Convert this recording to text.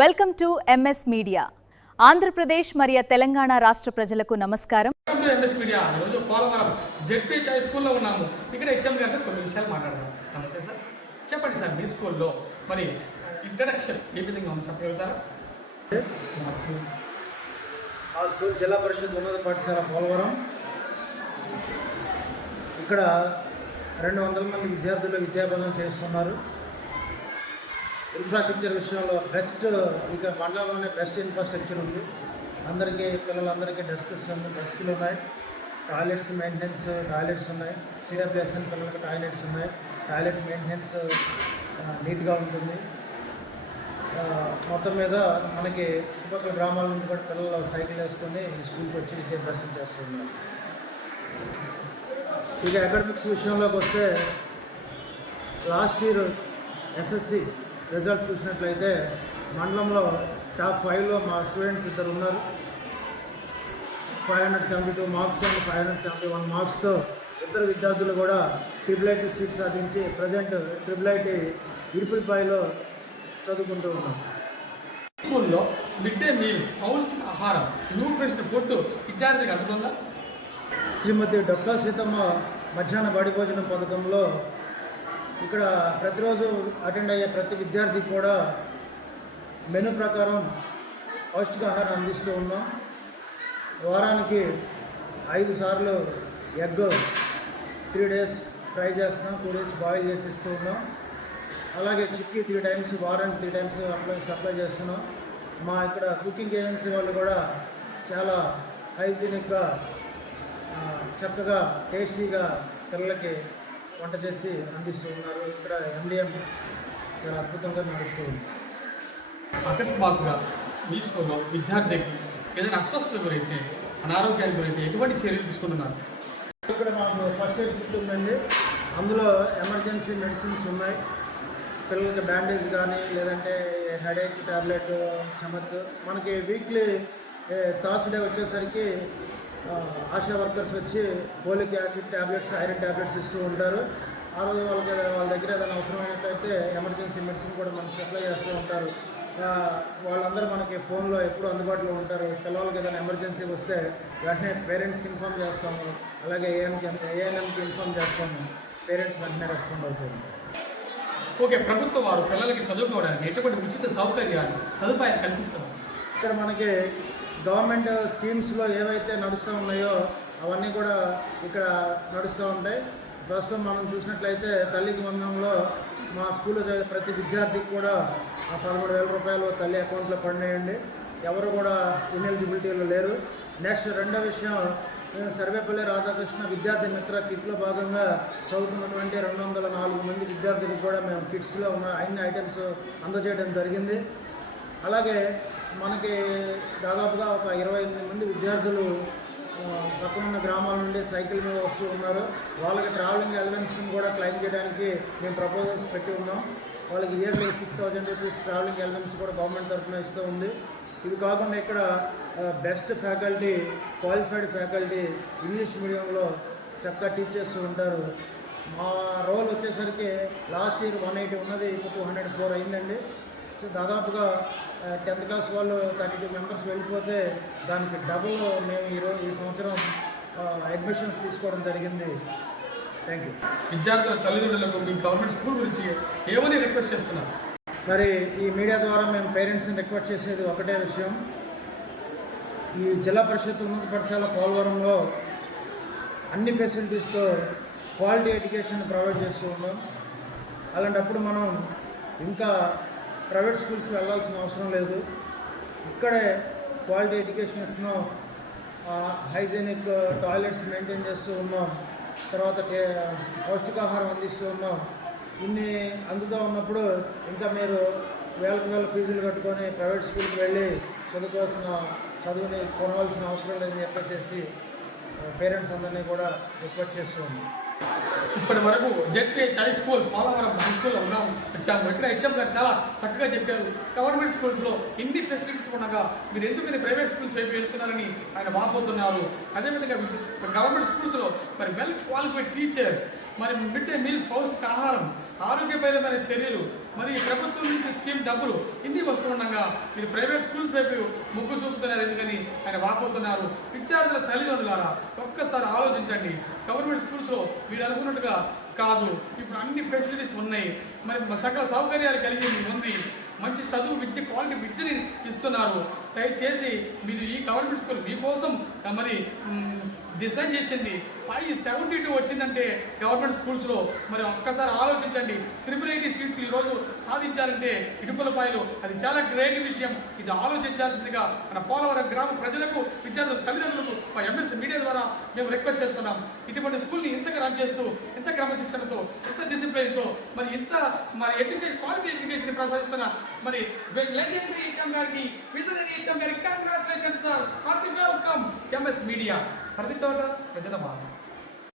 Welcome to MS media. Andhra Pradesh మరియు తెలంగాణ రాష్ట్ర ప్రజలకు నమస్కారం. Welcome to MS media. ఈరోజు పోలవరం జెడ్పీహెచ్ హై స్కూల్లో ఉన్నాము. ఇక్కడ ఎగ్జామ్ గారితో కొన్ని విషయాలు మాట్లాడదాం. నమస్తే సార్, చెప్పండి సార్, మీ స్కూల్లో మరి ఇంట్రడక్షన్ ఏ విధంగా ఉంది చెప్పగలుగుతారా? ఆ స్కూల్ జిల్లా పరిషత్ ఉన్నత పాఠశాల పోలవరం. ఇక్కడ 200 మంది విద్యార్థులు విద్యాభ్యాసం చేస్తున్నారు. ఇన్ఫ్రాస్ట్రక్చర్ విషయంలో బెస్ట్, ఇక్కడ మండలంలోనే బెస్ట్ ఇన్ఫ్రాస్ట్రక్చర్ ఉంది. అందరికీ పిల్లలందరికీ డెస్క్లు ఉన్నాయి. టాయిలెట్స్ మెయింటెనెన్స్ టాయిలెట్స్ ఉన్నాయి. సిడబ్ల్యూఎస్ఎన్ పిల్లలకి టాయిలెట్స్ ఉన్నాయి. టాయిలెట్ మెయింటెనెన్స్ నీట్గా ఉంటుంది. మొత్తం మీద మనకి చుట్టుపక్కల గ్రామాల నుండి కూడా పిల్లలు సైకిల్ వేసుకొని ఈ స్కూల్కి వచ్చి విద్యాభ్యాసం చేస్తున్నారు. ఇక అకాడమిక్స్ విషయంలోకి వస్తే లాస్ట్ ఇయర్ ఎస్ఎస్సి రిజల్ట్ చూసినట్లయితే మండలంలో టాప్ 5లో మా స్టూడెంట్స్ ఇద్దరు ఉన్నారు. 572 మార్క్స్ అండ్ 571 మార్క్స్తో ఇద్దరు విద్యార్థులు కూడా ట్రిపుల్ సీట్ సాధించి ప్రజెంట్ ట్రిపుల్ ఇరుపులపాయలో చదువుకుంటూ ఉన్నాం. స్కూల్లో మిడ్ డే మీల్స్, పౌష్టిక ఆహారం, న్యూట్రిషన్ ఫుడ్ విద్యార్థికి అందుతుందా? శ్రీమతి డొక్కా సీతమ్మ మధ్యాహ్న బడి భోజనం పథకంలో ఇక్కడ ప్రతిరోజు అటెండ్ అయ్యే ప్రతి విద్యార్థికి కూడా మెనూ ప్రకారం పౌష్టికాహారం అందిస్తూ ఉన్నాం. వారానికి 5 సార్లు ఎగ్ 3 డేస్ ఫ్రై చేస్తున్నాం, 2 డేస్ బాయిల్ చేసి ఇస్తూ ఉన్నాం. అలాగే చిక్కీ 3 టైమ్స్, వారానికి 3 టైమ్స్ సప్లై చేస్తున్నాం. మా ఇక్కడ కుకింగ్ ఏజెన్సీ వాళ్ళు కూడా చాలా హైజీనిక్గా చక్కగా టేస్టీగా పిల్లలకి వంట చేసి అందిస్తూ ఉన్నారు. ఇక్కడ ఎండిఎం చాలా అద్భుతంగా నడుస్తూ ఉంది. అకస్మాత్తుగా మీ స్కూల్లో విద్యార్థికి ఏదైనా అస్వస్థత గురైతే, అనారోగ్యానికి గురైతే ఎటువంటి చర్యలు తీసుకుంటున్నారు? ఇక్కడ మాకు ఫస్ట్ ఎయిడ్ కిట్ ఉందండి. అందులో ఎమర్జెన్సీ మెడిసిన్స్ ఉన్నాయి. పిల్లలకి బ్యాండేజ్ కానీ లేదంటే హెడేక్ టాబ్లెట్, చమక్. మనకి వీక్లీ థర్స్డే వచ్చేసరికి ఆశా వర్కర్స్ వచ్చి folic acid tablets, iron tablets ఇస్తూ ఉంటారు. ఆ రోజు వాళ్ళ దగ్గర ఏదైనా అవసరమైనట్లయితే ఎమర్జెన్సీ మెడిసిన్ కూడా మనకు సప్లై చేస్తూ ఉంటారు. వాళ్ళందరూ మనకి ఫోన్లో ఎప్పుడూ అందుబాటులో ఉంటారు. పిల్లలకి ఏదైనా ఎమర్జెన్సీ వస్తే వెంటనే పేరెంట్స్కి ఇన్ఫామ్ చేస్తాము. అలాగే ఏఎన్ఎంకి ఇన్ఫామ్ చేస్తాము. పేరెంట్స్ వెంటనే రెస్పాండ్ అవుతారు. ఓకే, ప్రభుత్వం వారు పిల్లలకి చదువుకోవడానికి ఎటువంటి ఉచిత సౌకర్యాలు, సదుపాయాలు కల్పిస్తారు? ఇక్కడ మనకి గవర్నమెంట్ స్కీమ్స్లో ఏవైతే నడుస్తూ ఉన్నాయో అవన్నీ కూడా ఇక్కడ నడుస్తూ ఉంటాయి. ప్రస్తుతం మనం చూసినట్లయితే తల్లికి వందనంలో మా స్కూల్లో చదివే ప్రతి విద్యార్థికి కూడా 13,000 రూపాయలు తల్లి అకౌంట్లో పడినాయండి. ఎవరు కూడా ఇన్ఎలిజిబిలిటీలో లేరు. నెక్స్ట్ రెండో విషయం, సర్వేపల్లి రాధాకృష్ణ విద్యార్థి మిత్ర కిట్లో భాగంగా చదువుతున్నటువంటి 204 మంది విద్యార్థులకు కూడా మేము కిట్స్లో ఉన్న అన్ని ఐటమ్స్ అందజేయడం జరిగింది. అలాగే మనకి దాదాపుగా ఒక 28 మంది విద్యార్థులు పక్కనున్న గ్రామాల నుండి సైకిల్ మీద వస్తూ ఉన్నారు. వాళ్ళకి ట్రావెలింగ్ అలవెన్స్ని కూడా క్లెయిమ్ చేయడానికి మేము ప్రపోజల్స్ పెట్టి ఉన్నాం. వాళ్ళకి ఇయర్లీ 6,000 రూపీస్ ట్రావెలింగ్ అలవెన్స్ కూడా గవర్నమెంట్ తరఫున ఇస్తూ ఉంది. ఇది కాకుండా ఇక్కడ best faculty, qualified faculty English మీడియంలో చక్కగా టీచ్ చేస్తూ ఉంటారు. మా రోల్ వచ్చేసరికి లాస్ట్ ఇయర్ 180 ఉన్నది, ఇప్పుడు 204 అయిందండి. దాదాపుగా 10th క్లాస్ వాళ్ళు 32 మెంబర్స్ వెళ్ళిపోతే దానికి డబుల్ మేము ఈ సంవత్సరం అడ్మిషన్స్ తీసుకోవడం జరిగింది. Thank you. విద్యార్థుల తల్లిదండ్రులకు మీ గవర్నమెంట్ స్కూల్ గురించి ఏమని రిక్వెస్ట్ చేస్తున్నారు? మరి ఈ మీడియా ద్వారా మేము పేరెంట్స్ని రిక్వెస్ట్ చేసేది ఒకటే విషయం. ఈ జిల్లా పరిషత్ ఉన్నత పాఠశాల పోలవరంలో అన్ని ఫెసిలిటీస్తో క్వాలిటీ ఎడ్యుకేషన్ ప్రొవైడ్ చేస్తూ ఉన్నాం. అలాంటప్పుడు మనం ఇంకా ప్రైవేట్ స్కూల్స్కి వెళ్ళాల్సిన అవసరం లేదు. ఇక్కడే క్వాలిటీ ఎడ్యుకేషన్ ఇస్తున్నాం. హైజీనిక్ టాయిలెట్స్ మెయింటైన్ చేస్తూ ఉన్నాం. తర్వాత పౌష్టికాహారం అందిస్తూ ఉన్నాం. ఇన్ని అందుతూ ఉన్నప్పుడు ఇంకా మీరు వేల ఫీజులు కట్టుకొని ప్రైవేట్ స్కూల్కి వెళ్ళి చదువుని కొనవలసిన అవసరం లేదని చెప్పేసి పేరెంట్స్ అందరినీ కూడా రిక్వెస్ట్ చేస్తూ ఉన్నాం. ఇప్పటి వరకు ZPH high school Polavaram high స్కూల్లో వచ్చాము. ఇక్కడ ఎగ్జామ్ గారు చాలా చక్కగా చెప్పారు. గవర్నమెంట్ స్కూల్స్లో ఇన్ని ఫెసిలిటీస్ ఉండగా మీరు ఎందుకని ప్రైవేట్ స్కూల్స్ వైపు వెళ్తున్నారని ఆయన వాపోతున్నారు. అదేవిధంగా గవర్నమెంట్ స్కూల్స్లో మరి వెల్ క్వాలిఫైడ్ టీచర్స్, మరి మిడ్ డే మీల్స్, పౌష్టిక ఆహారం, ఆరోగ్యపరమైన చర్యలు, మరి ప్రభుత్వం నుంచి స్కీమ్ డబ్బులు ఇన్ని వస్తుండగా మీరు ప్రైవేట్ స్కూల్స్ వైపు మొగ్గు చూపుతున్నారు, ఎందుకని ఆయన వాపోతున్నారు. విద్యార్థుల తల్లిదండ్రులారా ఒక్కసారి ఆలోచించండి. గవర్నమెంట్ స్కూల్స్లో మీరు అనుకున్నట్టుగా కాదు, ఇప్పుడు అన్ని ఫెసిలిటీస్ ఉన్నాయి, మరి సకల సౌకర్యాలు కలిగి ఉంది, మంచి చదువు విద్య క్వాలిటీ విద్యని ఇస్తున్నారు. దయచేసి మీరు ఈ గవర్నమెంట్ స్కూల్ మీకోసం మరి డిజైన్ చేసింది 572 వచ్చిందంటే గవర్నమెంట్ స్కూల్స్లో మరి ఒక్కసారి ఆలోచించండి. 888 సీట్లు ఈరోజు సాధించాలంటే ఇటుకలపాయలు అది చాలా గ్రేట్ విషయం. ఇది ఆలోచించాల్సిందిగా మన పోలవరం గ్రామ ప్రజలకు విద్యార్థుల తల్లిదండ్రులకు మా ఎంఎస్ మీడియా ద్వారా మేము రిక్వెస్ట్ చేస్తున్నాం. ఇటువంటి స్కూల్ని ఇంతగా రన్ చేస్తూ ఇంత క్రమశిక్షణతో ఇంత డిసిప్లిన్తో మరి ఇంత మరి ఎడ్యుకేషన్ క్వాలిటీ ఎడ్యుకేషన్ ప్రసాదిస్తున్న మరి లెజెండరీ హెచ్ఎం గారికి విజనరీ హెచ్ఎం గారికి congratulations sir. Hearty welcome MS media. ప్రతి చోట ప్రజల బాధ.